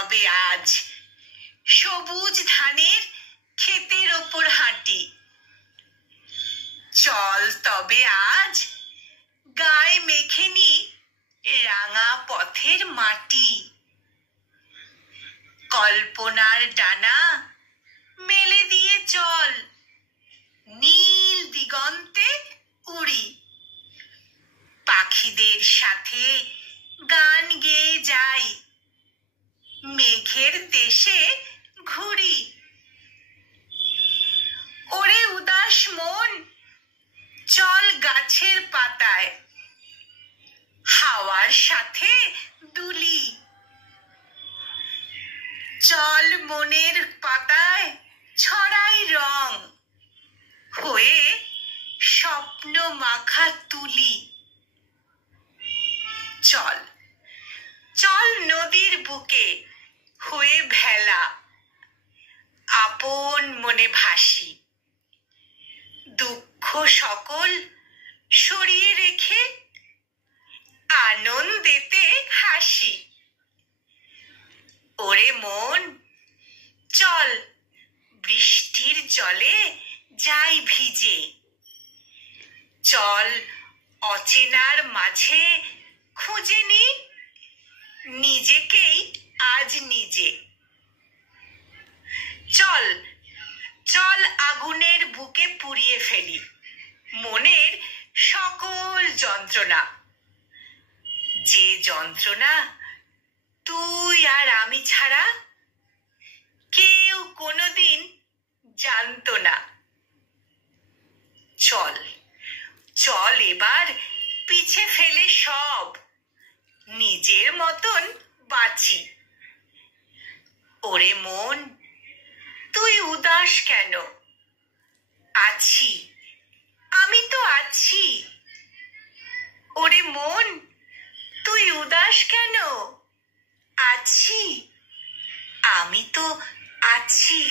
তবে আজ সবুজ ধানের ক্ষেতের ওপর হাঁটি। চল তবে আজ গায়ে মেখে নি রাঙা পথের মাটি। কল্পনার ডানা মেলে দিয়ে চল নীল দিগন্তে উড়ি। পাখিদের সাথে গান গেয়ে যাই, মেঘের দেশে ঘুরি। ওরে উদাস মন, চল গাছের পাতায় হাওয়ার সাথে দুলি। চল মনের পাতায় ছড়াই রং, হয়ে স্বপ্ন মাখা তুলি। চল চল নদীর বুকে হয়ে ভেলা, আপন মনে ভাসি। দুঃখ সকল সরিয়ে রেখে আনন্দেতে হাসি। ওরে মন, চল বৃষ্টির জলে যাই ভিজে। চল অচেনার মাঝে খুঁজে নি নিজেকেই আজ নিজে। চল চল আগুনের বুকে পুড়িয়ে ফেলি মনের সকল যন্ত্রণা। যে যন্ত্রণা তুই আর আমি ছাড়া কেউ কোনোদিন জানতো না। চল চল এবার পিছে ফেলে সব, নিজের মতন বাঁচি। ওরে মন, তুই উদাস কেন? আছি, আমি তো আছি। ওরে মন, তুই উদাস কেন? আছি, আমি তো আছি।